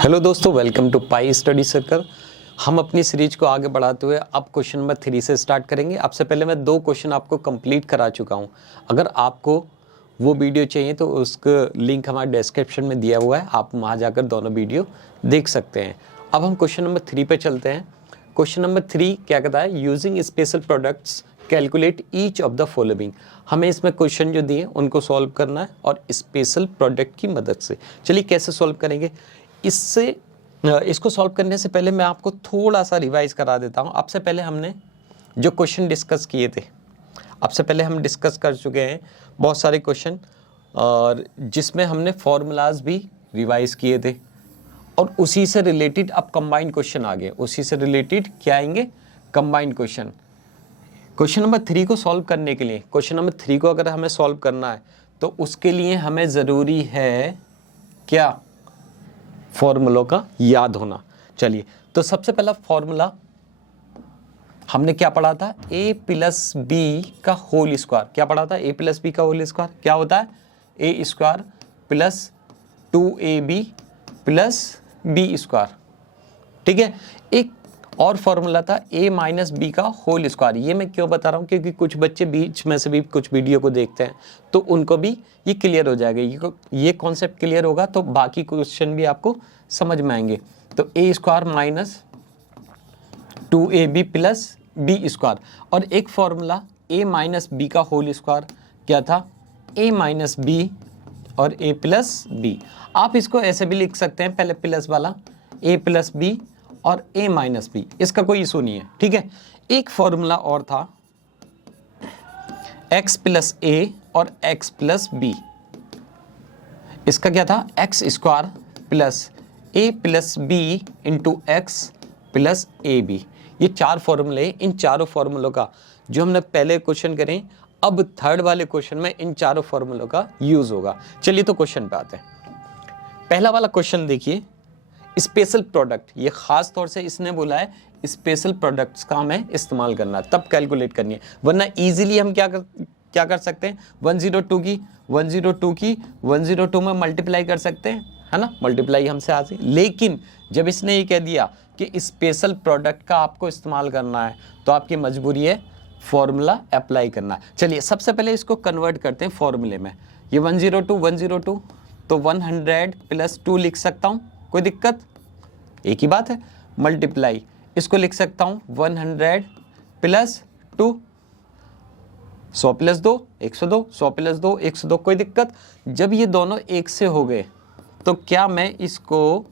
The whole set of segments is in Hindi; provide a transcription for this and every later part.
हेलो दोस्तों, welcome to pi study circle. हम अपनी सीरीज को आगे बढ़ाते हुए अब क्वेश्चन नंबर 3 से स्टार्ट करेंगे। आपसे पहले मैं 2 क्वेश्चन आपको कंप्लीट करा चुका हूं। अगर आपको वो वीडियो चाहिए तो उसका लिंक हमारे डिस्क्रिप्शन में दिया हुआ है, आप वहां जाकर दोनों वीडियो देख सकते हैं। अब हम क्वेश्चन नंबर 3 पे चलते हैं। क्वेश्चन नंबर 3 क्या कहता है, using special products calculate each of the following. हमें इसमें क्वेश्चन जो दिए उनको सॉल्व करना है और स्पेशल प्रोडक्ट की मदद से। चलिए कैसे सॉल्व करेंगे, इसको सॉल्व करने से पहले मैं आपको थोड़ा सा रिवाइज करा देता हूँ। आपसे पहले हमने जो क्वेश्चन डिस्कस किए थे, आपसे पहले हम डिस्कस कर चुके हैं बहुत सारे क्वेश्चन, और जिसमें हमने फॉर्मूलाज भी रिवाइज किए थे। और उसी से रिलेटेड अब कंबाइंड क्वेश्चन आ गए। उसी से रिलेटेड क्या आएंगे, कंबाइंड क्वेश्चन। क्वेश्चन नंबर 3 को सॉल्व करने के लिए, क्वेश्चन नंबर 3 को अगर हमें सॉल्व करना है तो उसके लिए हमें ज़रूरी है क्या, फॉर्मूलों का याद होना। चलिए, तो सबसे पहला फॉर्मूला हमने क्या पढ़ा था, a प्लस बी का होल स्क्वायर। क्या पढ़ा था, a प्लस बी का होल स्क्वायर क्या होता है, a square plus 2ab plus B square. ठीक है, एक और फॉर्मूला था a माइनस बी का होल स्क्वायर। ये मैं क्यों बता रहा हूँ, क्योंकि कुछ बच्चे बीच में से भी कुछ वीडियो को देखते हैं तो उनको भी ये क्लियर हो जाएगा। ये कॉन्सेप्ट क्लियर होगा तो बाकी क्वेश्चन भी आपको समझ में आएंगे। तो a square minus 2ab plus B square. और एक फॉर्मूला a माइनस बी का होल स्क्वायर क्या था, a माइनस बी और a प्लस बी। आप इसको ऐसे भी लिख सकते हैं, पहले प्लस वाला a प्लस बी और a माइनस बी, इसका कोई इशू नहीं है। ठीक है, एक फॉर्मूला और था x प्लस a और x प्लस बी। इसका क्या था, x square plus a plus B into X plus A B. ये 4 फॉर्मूले, इन चारों फॉर्मूलों का जो हमने पहले क्वेश्चन करें, अब थर्ड वाले क्वेश्चन में इन चारों फॉर्मूलों का यूज होगा। चलिए तो क्वेश्चन पे आते हैं। पहला वाला क्वेश्चन देखिए, स्पेशल प्रोडक्ट। ये खास तौर से इसने बोला है स्पेशल प्रोडक्ट्स का हमें इस्तेमाल करना, तब कैलकुलेट करनी है। वरना इजीली हम क्या कर सकते हैं, 102 की 102 में मल्टीप्लाई कर सकते हैं, है ना, मल्टीप्लाई हमसे आती। लेकिन जब इसने ये कह दिया कि स्पेशल प्रोडक्ट का आपको इस्तेमाल करना है तो आपकी मजबूरी है फॉर्मूला अप्लाई करना है। चलिए सबसे पहले इसको कन्वर्ट करते हैं फॉर्मूले में। ये 102 तो 100 प्लस 2 लिख सकता हूँ, कोई दिक्कत, एक ही बात है। मल्टीप्लाई इसको लिख सकता हूँ 100 प्लस 2, 100 प्लस 2 102, 100 प्लस 2 102, कोई दिक्कत। जब ये दोनों एक से हो गए तो क्या मैं इसको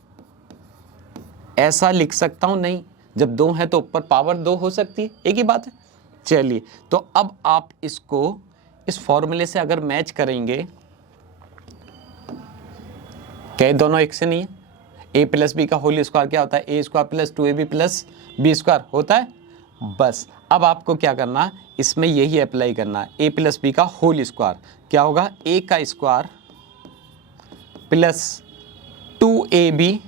ऐसा लिख सकता हूं, नहीं। जब 2 है तो ऊपर पावर 2 हो सकती है, एक ही बात है। चलिए, तो अब आप इसको इस फॉर्मूले से अगर मैच करेंगे, क्या दोनों एक से नहीं है, a प्लस बी का होल स्क्वायर क्या होता है, a square plus 2ab plus B square होता है। बस अब आपको क्या करना है, इसमें यही अप्लाई करना है। a प्लस बी का होल स्क्वायर क्या होगा, a का square plus 2ab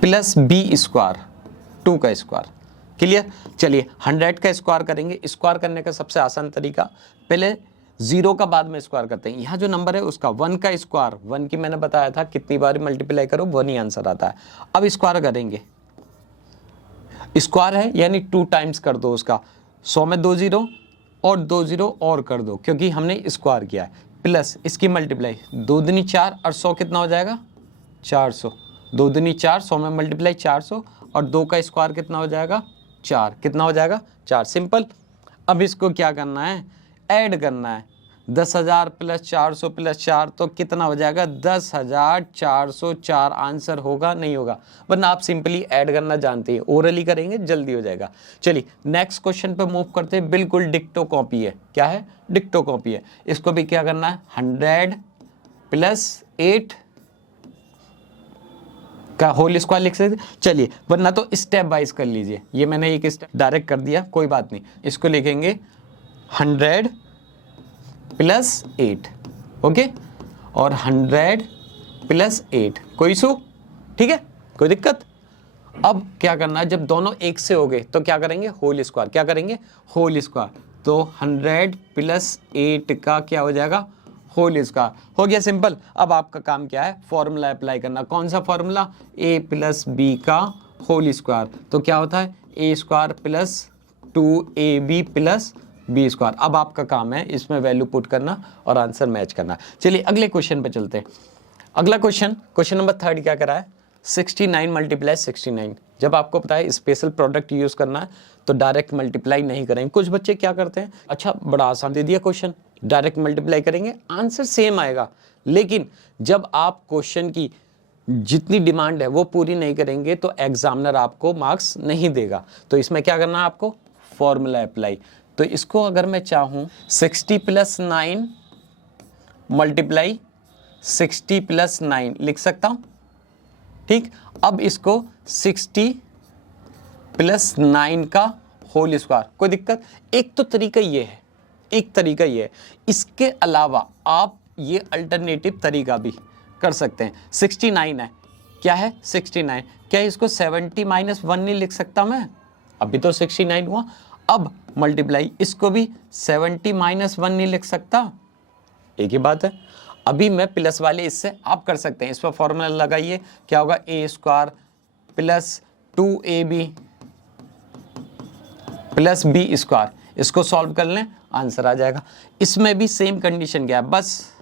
plus B square, 2 का स्क्वायर। क्लियर। चलिए 100 का स्क्वायर करेंगे। स्क्वायर करने का सबसे आसान तरीका, पहले 0 का बाद में स्क्वायर करते हैं। यहाँ जो नंबर है उसका 1 का स्क्वायर, 1 की मैंने बताया था कितनी बार मल्टीप्लाई करो 1 ही आंसर आता है। अब स्क्वायर करेंगे, स्क्वायर है यानी 2 टाइम्स कर दो उसका, 100 में 2 0 और 2 0 और कर दो क्योंकि हमने स्क्वायर किया है। प्लस इसकी मल्टीप्लाई 2 दूनी 4 और 100 कितना हो जाएगा 400, 2 दूनी 4, 100 में मल्टीप्लाई 400 और 2 का स्क्वायर कितना हो जाएगा 4, कितना हो जाएगा 4, सिंपल। अब इसको क्या करना है, ऐड करना है। 10,000 प्लस 400 प्लस 4 तो कितना हो जाएगा 10,404 आंसर होगा, नहीं होगा, वरना आप सिंपली ऐड करना जानते हैं, ओरली करेंगे जल्दी हो जाएगा। चलिए नेक्स्ट क्वेश्चन पे मूव करते हैं। बिल्कुल डिक्टो कॉपी है, क्या है, डिक्टो कॉपी है। इसको भी क्या करना है, 100 प्लस 8 का होल स्क्वायर लिख सकते। चलिए वरना तो स्टेप वाइज कर लीजिए, ये मैंने एक स्टेप डायरेक्ट कर दिया, कोई बात नहीं। इसको लिखेंगे 100 प्लस 8, ओके, और 100 प्लस 8, कोई इशू, ठीक है, कोई दिक्कत। अब क्या करना है, जब दोनों एक से हो गए तो क्या करेंगे, होल स्क्वायर, क्या करेंगे, होल स्क्वायर। तो 100 प्लस 8 का क्या हो जाएगा, होल स्क्वायर। हो गया सिंपल। अब आपका काम क्या है, फॉर्मूला अप्लाई करना। कौन सा फॉर्मूला, a प्लस बी का होल स्क्वायर। तो क्या होता है, a square plus 2ab plus B square. अब आपका काम है इसमें वैल्यू पुट करना और आंसर मैच करना। चलिए अगले क्वेश्चन पे चलते हैं। अगला क्वेश्चन नंबर 3 क्या करा है, 69 मल्टीप्लाई 69। जब आपको पता है स्पेशल प्रोडक्ट यूज करना है तो डायरेक्ट मल्टीप्लाई नहीं करेंगे। कुछ बच्चे क्या करते हैं, अच्छा बड़ा आसान दे दिया क्वेश्चन, डायरेक्ट मल्टीप्लाई करेंगे आंसर सेम आएगा, लेकिन जब आप क्वेश्चन की जितनी डिमांड है वो पूरी नहीं करेंगे तो एग्जामिनर आपको मार्क्स नहीं देगा। तो इसमें क्या करना है आपको, फॉर्मूला अप्लाई। तो इसको अगर मैं चाहूँ 60 प्लस 9 मल्टीप्लाई 60 प्लस 9 लिख सकता हूँ, ठीक। अब इसको 60 प्लस 9 का होल स्क्वायर, कोई दिक्कत। एक तो तरीका ये है, एक तरीका ये है, इसके अलावा आप ये अल्टरनेटिव तरीका भी कर सकते हैं। 69 है, क्या है 69, क्या इसको 70 माइनस 1 नहीं लिख सकता मैं, अभी तो 69 हुआ। अब मल्टीप्लाई इसको भी 70 माइनस 1 नहीं लिख सकता, एक ही बात है। अभी मैं प्लस वाले इससे आप कर सकते हैं, इस पर फॉर्मूला लगाइए, क्या होगा a square plus 2ab plus B square. इसको सॉल्व कर लें आंसर आ जाएगा। इसमें भी सेम कंडीशन क्या है, बस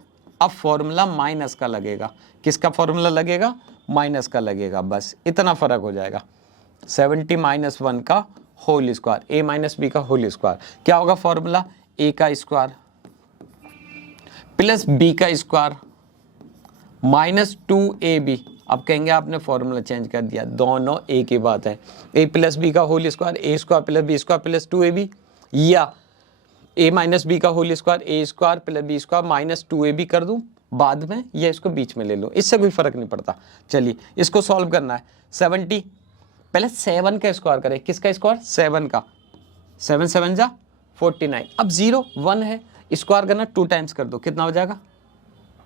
अब फॉर्मूला माइनस का लगेगा। किसका फॉर्मूला लगेगा, माइनस का लगेगा, बस इतना फर्क हो जाएगा। 70 माइनस 1 का whole square, a minus B का होल स्क्वायर, क्या होगा फॉर्मूला, a का स्क्वायर प्लस b का स्क्वायर माइनस 2ab। अब कहेंगे आपने फॉर्मूला चेंज कर दिया, दोनों एक ही बात है। a प्लस बी का whole square, a square plus B square plus 2ab, या a माइनस बी का whole square, a square plus B square minus 2ab कर दूं बाद में, या इसको बीच में ले लो, इससे कोई फर्क नहीं पड़ता। चलिए इसको सॉल्व करना है। 70 पहले 7 का स्क्वायर करें, किसका स्क्वायर, 7 का, 7 7 जा 49। अब 0 1 है, स्क्वायर करना 2 टाइम्स कर दो, कितना हो जाएगा,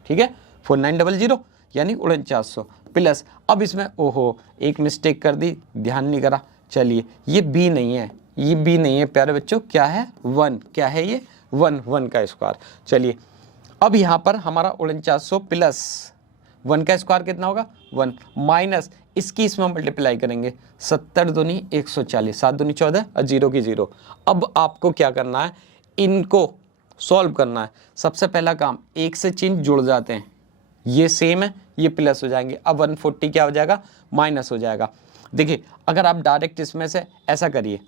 ठीक है 4900 यानी 4900 प्लस। अब इसमें ओहो एक मिस्टेक कर दी, ध्यान नहीं करा। चलिए ये b नहीं है, ये b नहीं है प्यारे बच्चों, क्या है 1, क्या है ये 1 का स्क्वायर। चलिए अब यहाँ पर हमारा 4900 प्लस 1 का स्क्वायर कितना होगा 1, माइनस इसकी इसमें मल्टीप्लाई करेंगे, 70 दूनी 140, 7 दूनी 14 और 0 की 0। अब आपको क्या करना है, इनको सॉल्व करना है। सबसे पहला काम, एक से चिन्ह जुड़ जाते हैं, ये सेम है ये प्लस हो जाएंगे। अब 140 क्या हो जाएगा, माइनस हो जाएगा। देखिए अगर आप डायरेक्ट इसमें से ऐसा करिए,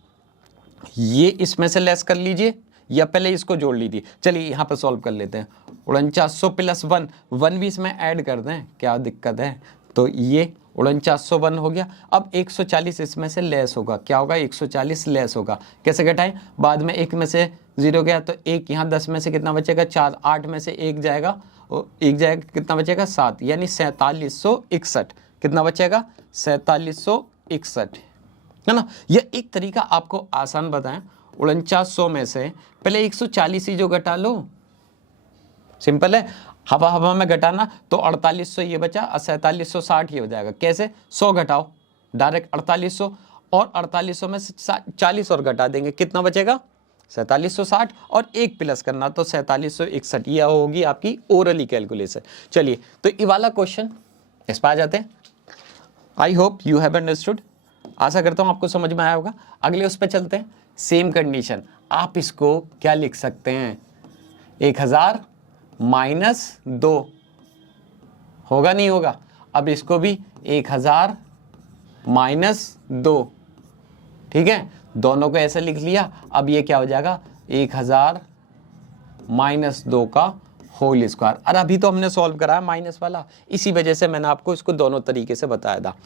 ये इसमें से लेस कर लीजिए या पहले इसको जोड़ लीजिए। चलिए यहाँ पे सॉल्व कर लेते हैं। 4900 प्लस 1 भी इसमें ऐड कर दें, क्या दिक्कत है। तो ये 4901 हो गया। अब 140 इसमें से लेस होगा, क्या होगा 140 लेस होगा। कैसे घटाएं, बाद में 1 में से 0 गया तो 1, यहाँ 10 में से कितना बचेगा 4, 8 में से 1 जाएगा, 1 जाएगा, कितना बचेगा 7, यानी 4761। कितना बचेगा 4761, है ना। यह एक तरीका आपको आसान बताएं। 4900 में से पहले 140 ही जो घटा लो, सिंपल है, हवा हवा में घटाना, तो 4800 ये बचा और 4760 ये हो जाएगा। कैसे, 100 घटाओ डायरेक्ट 4800, और 4800 में से 40 और घटा देंगे, कितना बचेगा 4760, और 1 प्लस करना तो 4761। यह होगी आपकी ओरली कैलकुलेशन। चलिए तो ये वाला क्वेश्चन इस पर आ जाते हैं। I hope you have understood, आशा करता हूँ आपको समझ में आया होगा। अगले उस पर चलते हैं। सेम कंडीशन, आप इसको क्या लिख सकते हैं, 1000 माइनस 2 होगा, नहीं होगा। अब इसको भी 1000 माइनस 2, ठीक है, दोनों को ऐसे लिख लिया। अब ये क्या हो जाएगा 1000 माइनस 2 का होल स्क्वायर। और अभी तो हमने सॉल्व करा है माइनस वाला, इसी वजह से मैंने आपको इसको दोनों तरीके से बताया था।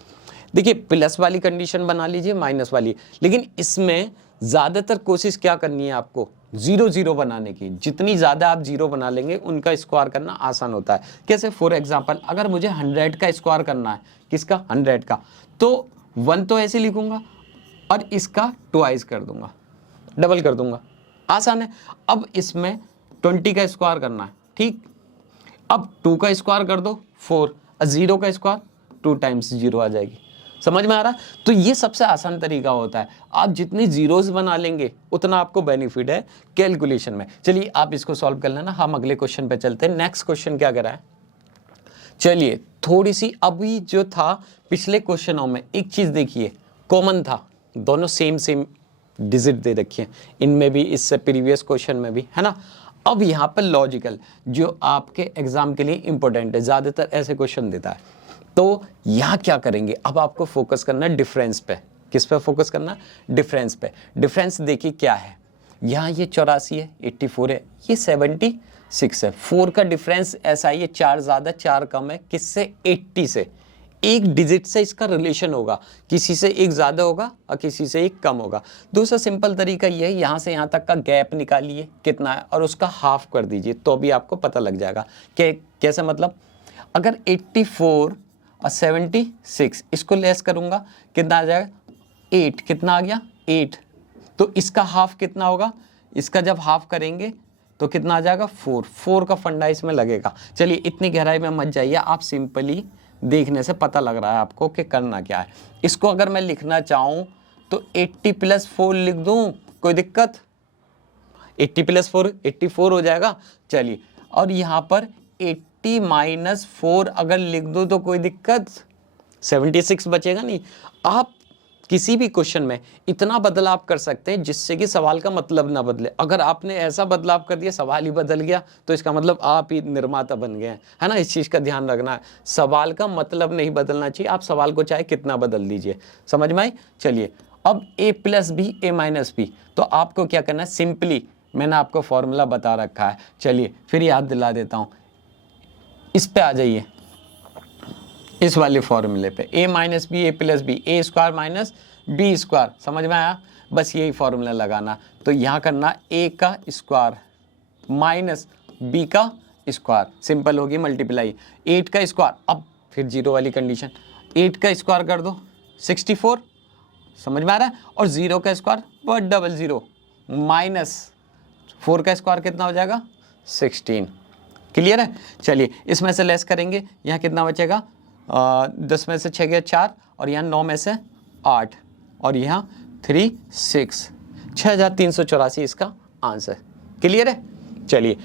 देखिए प्लस वाली कंडीशन बना लीजिए, माइनस वाली, लेकिन इसमें ज़्यादातर कोशिश क्या करनी है आपको, 0 0 बनाने की। जितनी ज़्यादा आप 0 बना लेंगे उनका स्क्वायर करना आसान होता है। कैसे, फॉर एग्जांपल अगर मुझे 100 का स्क्वायर करना है, किसका 100 का, तो 1 तो ऐसे लिखूंगा और इसका ट्वाइस कर दूंगा, डबल कर दूंगा, आसान है। अब इसमें 20 का स्क्वायर करना है, ठीक, अब 2 का स्क्वायर कर दो 4, और 0 का स्क्वायर 2 टाइम्स 0 आ जाएगी। समझ में आ रहा है? तो ये सबसे आसान तरीका होता है, आप जितनी जीरोस बना लेंगे उतना आपको बेनिफिट है कैलकुलेशन में। चलिए आप इसको सॉल्व कर लेना, हम अगले क्वेश्चन पे चलते हैं। नेक्स्ट क्वेश्चन क्या करा है, चलिए थोड़ी सी अभी जो था पिछले क्वेश्चनों में एक चीज देखिए कॉमन था, दोनों सेम डिजिट दे रखी है, इनमें भी इससे प्रीवियस क्वेश्चन में भी, है ना। अब यहाँ पर लॉजिकल जो आपके एग्जाम के लिए इंपॉर्टेंट है, ज्यादातर ऐसे क्वेश्चन देता है। तो यहाँ क्या करेंगे, अब आपको फोकस करना है डिफरेंस पे। किस पे फोकस करना, डिफरेंस पे। डिफरेंस देखिए क्या है, यहाँ ये 84 है, 84 है, ये 76 है। 4 का डिफरेंस ऐसा है, ये 4 ज्यादा 4 कम है, किससे, 80 से। एक डिजिट से इसका रिलेशन होगा, किसी से एक ज्यादा होगा और किसी से एक कम होगा। दूसरा सिंपल तरीका ये है, यहाँ से यहाँ तक का गैप निकालिए कितना है और उसका हाफ कर दीजिए, तो भी आपको पता लग जाएगा। कैसे मतलब, अगर 84 और 76 इसको लेस करूंगा कितना आ जाएगा, 8, कितना आ गया 8, तो इसका हाफ कितना होगा, इसका जब हाफ करेंगे तो कितना आ जाएगा 4 का फंडा इसमें लगेगा। चलिए इतनी गहराई में मत जाइए, आप सिंपली देखने से पता लग रहा है आपको कि करना क्या है। इसको अगर मैं लिखना चाहूँ तो 80 + 4 लिख दूँ, कोई दिक्कत, 80 + 4 84 हो जाएगा। चलिए और यहाँ पर 80 - 4 अगर लिख दो तो कोई दिक्कत, 76 बचेगा नहीं। आप किसी भी क्वेश्चन में इतना बदलाव कर सकते हैं जिससे कि सवाल का मतलब ना बदले। अगर आपने ऐसा बदलाव कर दिया सवाल ही बदल गया तो इसका मतलब आप ही निर्माता बन गए हैं, है ना। इस चीज़ का ध्यान रखना है, सवाल का मतलब नहीं बदलना चाहिए, आप सवाल को चाहे कितना बदल दीजिए। समझ में आई? चलिए अब a + b a - b, तो आपको क्या करना है, सिंपली मैंने आपको फॉर्मूला बता रखा है। चलिए फिर याद दिला देता हूँ, इस पे आ जाइए, इस वाले फॉर्मूले पे, a - b a + b a² - b², समझ में आया? बस यही फॉर्मूला लगाना। तो यहाँ करना a का स्क्वायर माइनस b का स्क्वायर, सिंपल होगी मल्टीप्लाई, 8 का स्क्वायर, अब फिर जीरो वाली कंडीशन, 8 का स्क्वायर कर दो 64, समझ में आ रहा है, और 0 का स्क्वायर 100 माइनस 4 का स्क्वायर कितना हो जाएगा 16। क्लियर है? चलिए इसमें से लेस करेंगे, यहाँ कितना बचेगा, 10 में से 6 गया 4, और यहाँ 9 में से 8, और यहाँ 3 6, 6384 इसका आंसर। क्लियर है? चलिए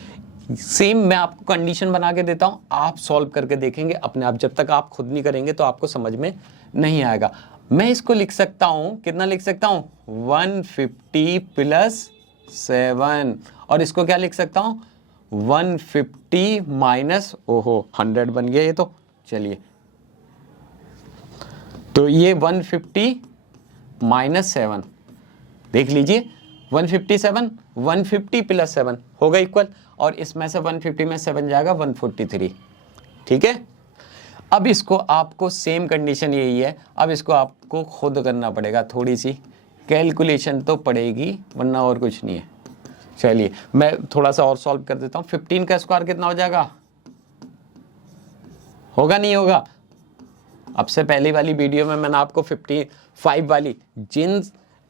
सेम मैं आपको कंडीशन बना के देता हूँ, आप सॉल्व करके देखेंगे अपने आप, जब तक आप खुद नहीं करेंगे तो आपको समझ में नहीं आएगा। मैं इसको लिख सकता हूँ, कितना लिख सकता हूँ, 150 + 7, और इसको क्या लिख सकता हूँ, 150 माइनस 100 बन गया ये तो। चलिए तो ये 150 - 7 देख लीजिए, 157 150 + 7 होगा इक्वल, और इसमें से 150 में 7 जाएगा 143। ठीक है, अब इसको आपको सेम कंडीशन यही है, अब इसको आपको खुद करना पड़ेगा, थोड़ी सी कैलकुलेशन तो पड़ेगी वरना और कुछ नहीं है। चलिए मैं थोड़ा सा और सॉल्व कर देता हूँ। 15 का स्क्वायर कितना हो जाएगा, होगा नहीं होगा? अब से पहली वाली वीडियो में मैंने आपको 55 वाली, जिन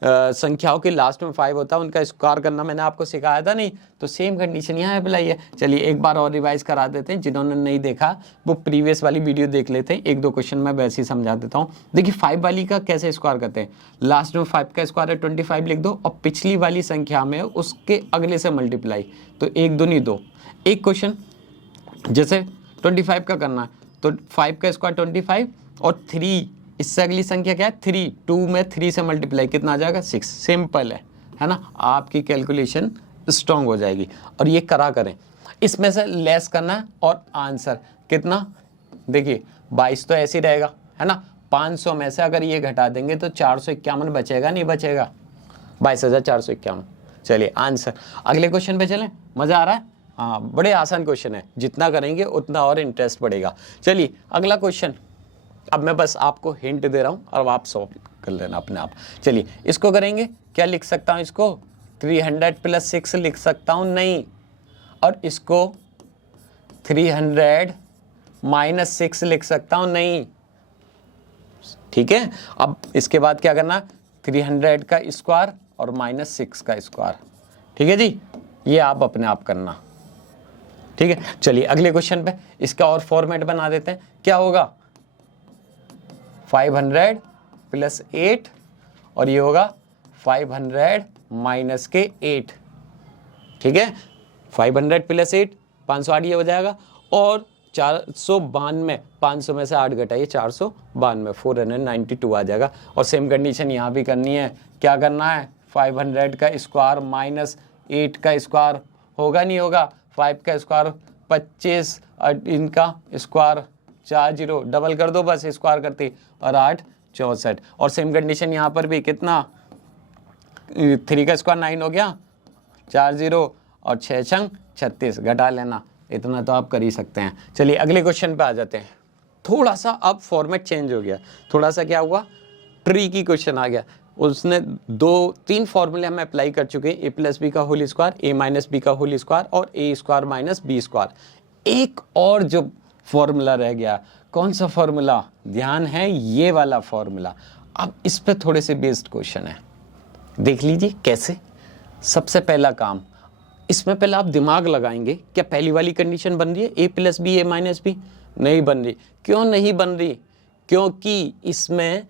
संख्याओं के लास्ट में 5 होता है उनका स्क्वायर करना मैंने आपको सिखाया था नहीं, तो सेम कंडीशन यहाँ अप्लाई है। चलिए एक बार और रिवाइज करा देते हैं, जिन्होंने नहीं देखा वो प्रीवियस वाली वीडियो देख लेते हैं, 1-2 क्वेश्चन मैं वैसे ही समझा देता हूँ। देखिए 5 वाली का कैसे स्क्वायर करते हैं, लास्ट में 5 का स्क्वायर है 25 लिख दो, और पिछली वाली संख्या में उसके अगले से मल्टीप्लाई, तो 1 2 नहीं 2। एक क्वेश्चन जैसे 25 का करना है तो 5 का स्क्वायर 25, और 3 इससे अगली संख्या क्या है 3, 2 में 3 से मल्टीप्लाई कितना आ जाएगा 6। सिंपल है ना, आपकी कैलकुलेशन स्ट्रांग हो जाएगी। और ये करा करें, इसमें से लेस करना है, और आंसर कितना, देखिए 22 तो ऐसे ही रहेगा, है ना। 500 में से अगर ये घटा देंगे तो 451 बचेगा, नहीं बचेगा, 22,451। चलिए आंसर। अगले क्वेश्चन पे चलें, मज़ा आ रहा है? हाँ बड़े आसान क्वेश्चन है, जितना करेंगे उतना और इंटरेस्ट बढ़ेगा। चलिए अगला क्वेश्चन, अब मैं बस आपको हिंट दे रहा हूँ और आप सॉल्व कर लेना अपने आप। चलिए इसको करेंगे, क्या लिख सकता हूँ इसको, 300 + 6 लिख सकता हूँ, नहीं, और इसको 300 - 6 लिख सकता हूँ, नहीं। ठीक है, अब इसके बाद क्या करना, 300 का स्क्वायर और -6 का स्क्वायर। ठीक है जी, ये आप अपने आप करना। ठीक है, चलिए अगले क्वेश्चन पे इसका और फॉर्मेट बना देते हैं। क्या होगा, 500 प्लस 8 और ये होगा 500 माइनस के 8, ठीक है। 500 प्लस 8 508 ये हो जाएगा, और 492 500 में से 8 घटाइए 492 492 आ जाएगा। और सेम कंडीशन यहाँ भी करनी है। क्या करना है, 500 का स्क्वायर माइनस 8 का स्क्वायर होगा नहीं होगा, 5 का स्क्वायर 25 और इनका स्क्वायर 40, डबल कर दो बस स्क्वायर करते, और 8 64। और सेम कंडीशन यहाँ पर भी कितना, 3 का स्क्वायर 9 हो गया, 40 और 6 छंग 36, घटा लेना, इतना तो आप कर ही सकते हैं। चलिए अगले क्वेश्चन पे आ जाते हैं। थोड़ा सा अब फॉर्मेट चेंज हो गया, थोड़ा सा क्या हुआ, ट्री की क्वेश्चन आ गया। उसने 2-3 फॉर्मूले हम अप्लाई कर चुके हैं, ए प्लस बी का होल स्क्वायर, ए माइनस बी का होल स्क्वायर और ए स्क्वायर माइनस बी स्क्वायर। एक और जो फॉर्मूला रह गया, कौन सा फॉर्मूला, ध्यान है ये वाला फॉर्मूला। अब इस पे थोड़े से बेस्ड क्वेश्चन है, देख लीजिए कैसे। सबसे पहला काम, इसमें पहले आप दिमाग लगाएंगे, क्या पहली वाली कंडीशन बन रही है ए प्लस बी ए माइनस बी, नहीं बन रही। क्यों नहीं बन रही, क्योंकि इसमें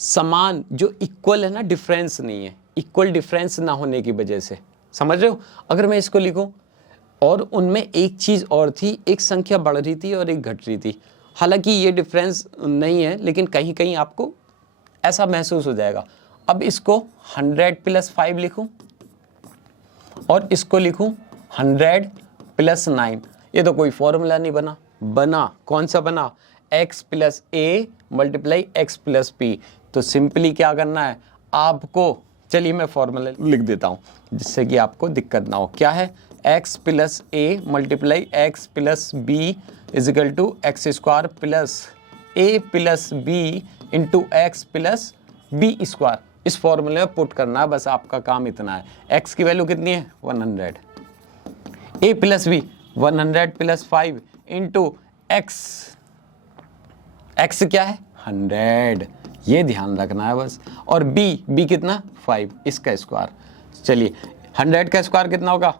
समान जो इक्वल है ना, डिफरेंस नहीं है, इक्वल डिफरेंस ना होने की वजह से, समझ रहे हो। अगर मैं इसको लिखूं और उनमें एक चीज़ और थी, एक संख्या बढ़ रही थी और एक घट रही थी, हालांकि ये डिफरेंस नहीं है लेकिन कहीं कहीं आपको ऐसा महसूस हो जाएगा। अब इसको 100 प्लस 5 लिखूं और इसको लिखूं 100 प्लस 9, ये तो कोई फॉर्मूला नहीं बना। कौन सा बना, x plus A multiply X plus P. तो सिंपली क्या करना है आपको, चलिए मैं फॉर्मूला लिख देता हूं जिससे कि आपको दिक्कत ना हो। क्या है, x plus A multiply X plus B equal to X square plus A plus B into X plus B square. इस फॉर्मूले में पुट करना है, बस आपका काम इतना है। x की वैल्यू कितनी है 100, a plus B 100 plus 5 into X क्या है 100, ये ध्यान रखना है बस। और b कितना 5, इसका स्क्वायर। चलिए 100 का स्क्वायर कितना होगा,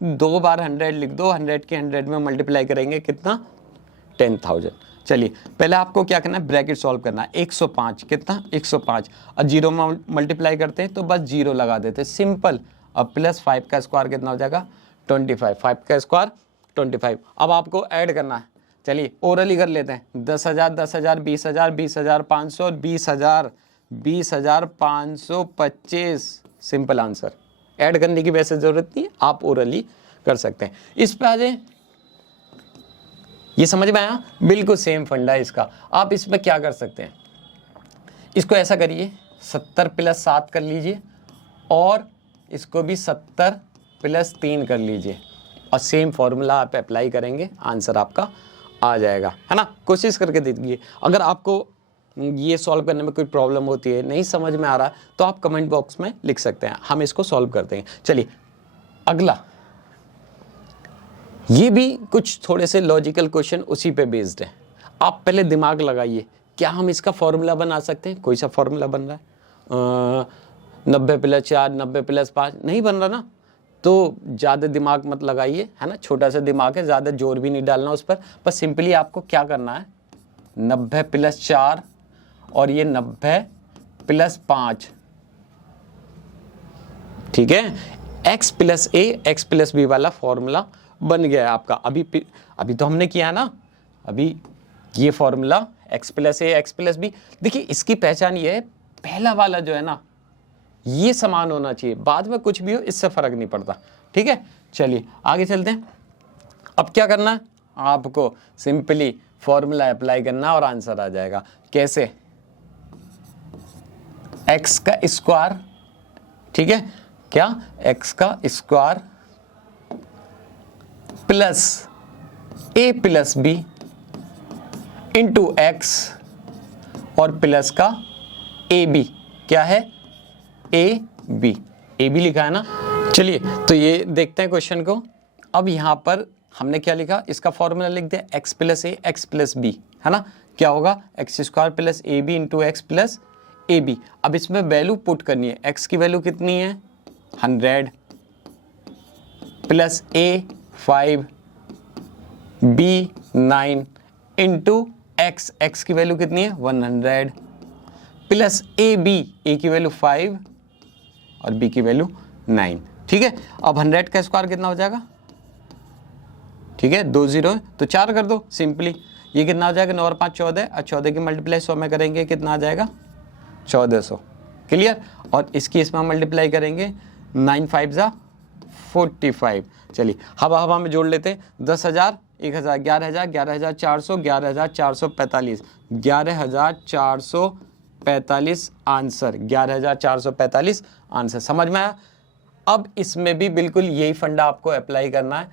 2 बार 100 लिख दो, 100 के 100 में मल्टीप्लाई करेंगे कितना 10,000। चलिए पहले आपको क्या करना है, ब्रैकेट सॉल्व करना है। 105 कितना 105, और 0 में मल्टीप्लाई करते हैं तो बस 0 लगा देते हैं, सिंपल। अब प्लस 5 का स्क्वायर कितना हो जाएगा 25, 5 का स्क्वायर 25। अब आपको ऐड करना है, चलिए ओरली कर लेते हैं। 10,000 10,000 20,000 20,500 और 20,525, सिंपल आंसर। ऐड करने की वैसे जरूरत नहीं है, आप ओरली कर सकते हैं। इस पे आ जाए, ये समझ में आया, बिल्कुल सेम फंडा है इसका। आप इसमें क्या कर सकते हैं, इसको ऐसा करिए 70 प्लस 7 कर लीजिए और इसको भी 70 प्लस 3 कर लीजिए, और सेम फॉर्मूला आप अप्लाई करेंगे, आंसर आपका आ जाएगा, है ना। कोशिश करके देखिए। अगर आपको ये सॉल्व करने में कोई प्रॉब्लम होती है, नहीं समझ में आ रहा, तो आप कमेंट बॉक्स में लिख सकते हैं, हम इसको सॉल्व करते हैं। चलिए अगला, ये भी कुछ थोड़े से लॉजिकल क्वेश्चन उसी पे बेस्ड है। आप पहले दिमाग लगाइए, क्या हम इसका फॉर्मूला बना सकते हैं। कोई सा फॉर्मूला बन रहा है 90 प्लस 4 90 प्लस 5 नहीं बन रहा ना, तो ज़्यादा दिमाग मत लगाइए, है ना। छोटा सा दिमाग है, ज़्यादा जोर भी नहीं डालना उस पर। बस सिंपली आपको क्या करना है, 90 प्लस 4 और ये 90 प्लस 5, ठीक है। x plus A X plus B वाला फॉर्मूला बन गया है आपका। अभी तो हमने किया ना, अभी ये formula x plus A X plus B. देखिए इसकी पहचान ये है, पहला वाला जो है ना ये समान होना चाहिए, बाद में कुछ भी हो इससे फर्क नहीं पड़ता, ठीक है। चलिए आगे चलते हैं। अब क्या करना है आपको, सिंपली फॉर्मूला अप्लाई करना और आंसर आ जाएगा। कैसे, x का स्क्वायर, ठीक है, क्या x का square plus a plus B into X और प्लस का ए बी, क्या है ए बी लिखा है ना। चलिए तो ये देखते हैं क्वेश्चन को। अब यहाँ पर हमने क्या लिखा, इसका फॉर्मूला लिख दिया x plus A X plus B, है ना। क्या होगा X square plus A B into X plus A B. अब इसमें वैल्यू पुट करनी है, x की वैल्यू कितनी है 100 प्लस ए 5 बी 9 इंटू एक्स की वैल्यू कितनी है 100 प्लस ए बी, ए की वैल्यू 5 और बी की वैल्यू 9। ठीक है, अब 100 का स्क्वायर कितना हो जाएगा? ठीक है, 2 0 है तो 4 कर दो सिंपली। ये कितना हो जाएगा? 9 और 5 14, और 14 की मल्टीप्लाई 100 में करेंगे कितना आ जाएगा? 1400। क्लियर? और इसकी इसमें मल्टीप्लाई करेंगे 9 5 जा 45। चलिए हवा हवा में जोड़ लेते हैं। 10,000, 1,000, 11,000, 11,400, 11,445, 11,445 आंसर, 11,445 आंसर। समझ में आया? अब इसमें भी बिल्कुल यही फंडा आपको अप्लाई करना है।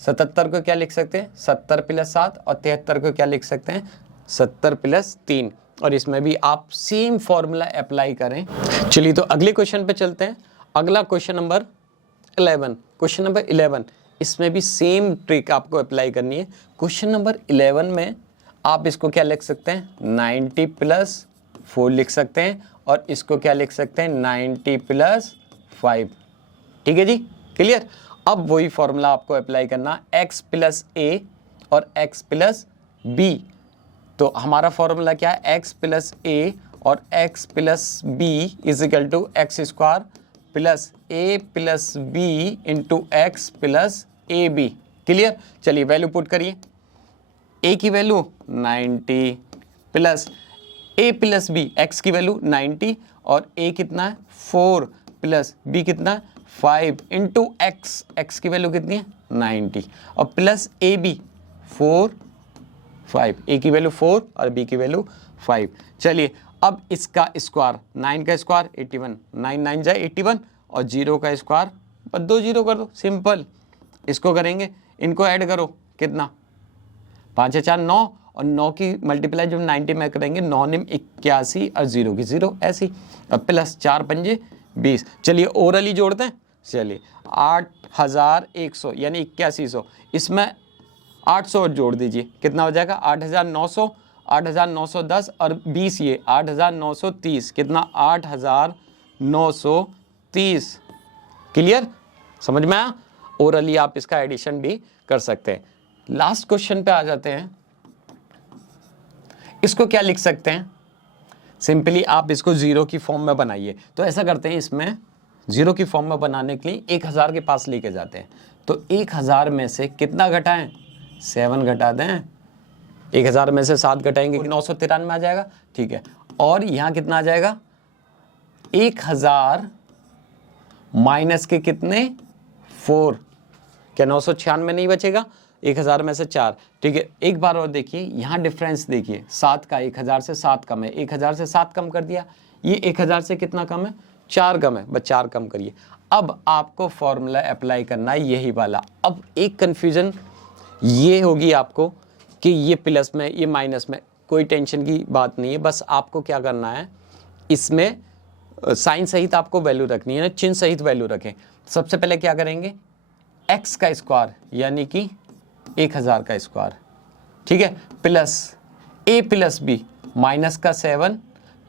77 को क्या लिख सकते हैं? 70 + 7, और 73 को क्या लिख सकते हैं? 70 + 3। और इसमें भी आप सेम फॉर्मूला अप्लाई करें। चलिए तो अगले क्वेश्चन पे चलते हैं। अगला क्वेश्चन नंबर 11। क्वेश्चन नंबर 11, इसमें भी सेम ट्रिक आपको अप्लाई करनी है। क्वेश्चन नंबर 11 में आप इसको क्या लिख सकते हैं? 90 + 4 लिख सकते हैं, और इसको क्या लिख सकते हैं? 90 + 5। ठीक है जी, क्लियर? अब वही फॉर्मूला आपको अप्लाई करना, x + a और x + b। तो हमारा फॉर्मूला क्या है? x + a और x + b = x² + a + b × x + ab। Clear? चलिए वैल्यू पुट करिए। a की value 90 plus a + b, x की वैल्यू 90 और a कितना है? 4 प्लस b कितना है? 5 × x, x की वैल्यू कितनी है? 90, और प्लस ए बी 4 5, a की वैल्यू 4 और b की वैल्यू 5। चलिए अब इसका स्क्वायर, 9 का स्क्वायर 81, 9 9 जाए 81, और 0 का स्क्वायर बस 2 0 कर दो, सिंपल। इसको करेंगे, इनको ऐड करो, कितना? 5 4 9, और 9 की मल्टीप्लाई जब 90 में करेंगे, 9 9 81 और 0 की 0 ऐसी, और प्लस 4 5 20। चलिए ओरली जोड़ते हैं। चलिए 8100 यानी 8100, इसमें 800 जोड़ दीजिए, कितना हो जाएगा? 8900, 8910 और 20 ये 8930, कितना? 8930। क्लियर? समझ में आया? ओरली आप इसका एडिशन भी कर सकते हैं। लास्ट क्वेश्चन पे आ जाते हैं। इसको क्या लिख सकते हैं? सिंपली आप इसको 0 की फॉर्म में बनाइए। तो ऐसा करते हैं, इसमें 0 की फॉर्म में बनाने के लिए 1000 के पास लेके जाते हैं। तो 1000 में से कितना घटाएं? 7 घटा दें। 1000 में से 7 घटाएंगे 993 आ जाएगा। ठीक है, और यहाँ कितना आ जाएगा? 1000 माइनस के कितने? 4, क्या 996 नहीं बचेगा? 1000 में से 4। ठीक है, एक बार और देखिए, यहाँ डिफरेंस देखिए, 7 का 1000 से 7 कम है, 1000 से 7 कम कर दिया। ये 1000 से कितना कम है? 4 कम है, बस 4 कम करिए। अब आपको फॉर्मूला अप्लाई करना है यही वाला। अब एक कन्फ्यूजन ये होगी आपको कि ये प्लस में, ये माइनस में, कोई टेंशन की बात नहीं है। बस आपको क्या करना है, इसमें साइन सहित आपको वैल्यू रखनी है ना, चिन्ह सहित वैल्यू रखें। सबसे पहले क्या करेंगे? x का स्क्वायर यानी कि 1000 का स्क्वायर, ठीक है, प्लस a + b माइनस का 7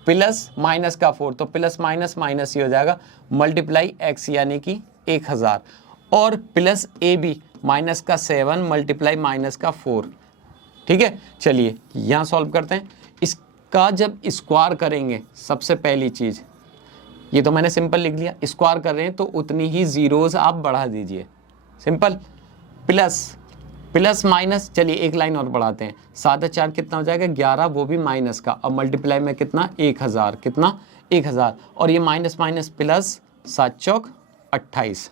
प्लस माइनस का 4, तो प्लस माइनस माइनस ही हो जाएगा, मल्टीप्लाई x यानी कि 1000, और प्लस ए बी माइनस का 7 मल्टीप्लाई माइनस का 4। ठीक है, चलिए यहाँ सॉल्व करते हैं। इसका जब स्क्वायर करेंगे, सबसे पहली चीज़, ये तो मैंने सिंपल लिख लिया, स्क्वायर कर रहे हैं तो उतनी ही जीरोज आप बढ़ा दीजिए, सिंपल। प्लस प्लस माइनस, चलिए एक लाइन और बढ़ाते हैं, 7 4 कितना हो जाएगा? 11, वो भी माइनस का, और मल्टीप्लाई में कितना? 1000, कितना? 1000, और ये माइनस माइनस प्लस, 7 चौक 28।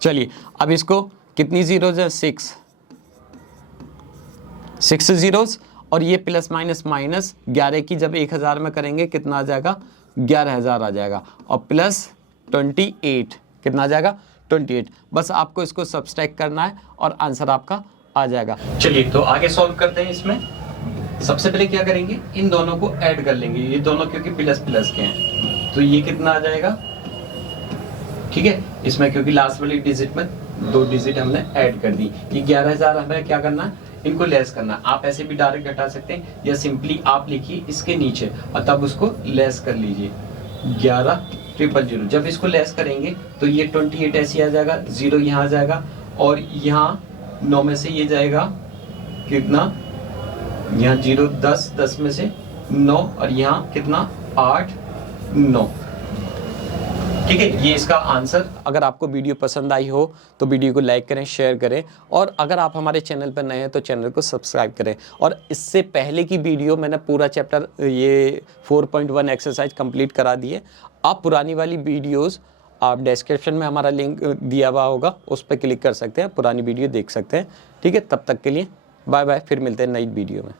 चलिए अब इसको कितनी जीरोज है? 6 जीरोज, और ये प्लस माइनस माइनस 11 की जब 1000 में करेंगे कितना आ जाएगा? 11000 आ जाएगा, और प्लस 28 कितना आ जाएगा? 28। बस आपको इसको सब्सट्रैक्ट करना है और आंसर आपका आ जाएगा। चलिए तो आगे सॉल्व करते हैं। इसमें सबसे पहले क्या करेंगे, इन दोनों को ऐड कर लेंगे, ये दोनों क्योंकि प्लस प्लस के हैं, तो ये कितना आ जाएगा? ठीक है, इसमें क्योंकि लास्ट वाली डिजिट में 2 डिजिट हमने ऐड कर दी, ये 11000 हमें क्या करना है? इनको लेस करना। आप ऐसे भी डायरेक्ट घटा सकते हैं, या सिंपली आप लिखिए इसके नीचे और तब उसको लेस कर लीजिए, 11000। जब इसको लेस करेंगे तो ये 28 ऐसे आ जाएगा, 0 यहाँ आ जाएगा, और यहाँ 9 में से ये जाएगा कितना? यहाँ 0 10 10 में से 9 और यहाँ कितना 8 9। ठीक है, ये इसका आंसर। अगर आपको वीडियो पसंद आई हो तो वीडियो को लाइक करें, शेयर करें, और अगर आप हमारे चैनल पर नए हैं तो चैनल को सब्सक्राइब करें। और इससे पहले की वीडियो मैंने पूरा चैप्टर ये 4.1 एक्सरसाइज कंप्लीट करा दी है। आप पुरानी वाली वीडियोस आप डिस्क्रिप्शन में हमारा लिंक दिया हुआ होगा, उस पर क्लिक कर सकते हैं, पुरानी वीडियो देख सकते हैं। ठीक है, तब तक के लिए बाय बाय, फिर मिलते हैं नई वीडियो में।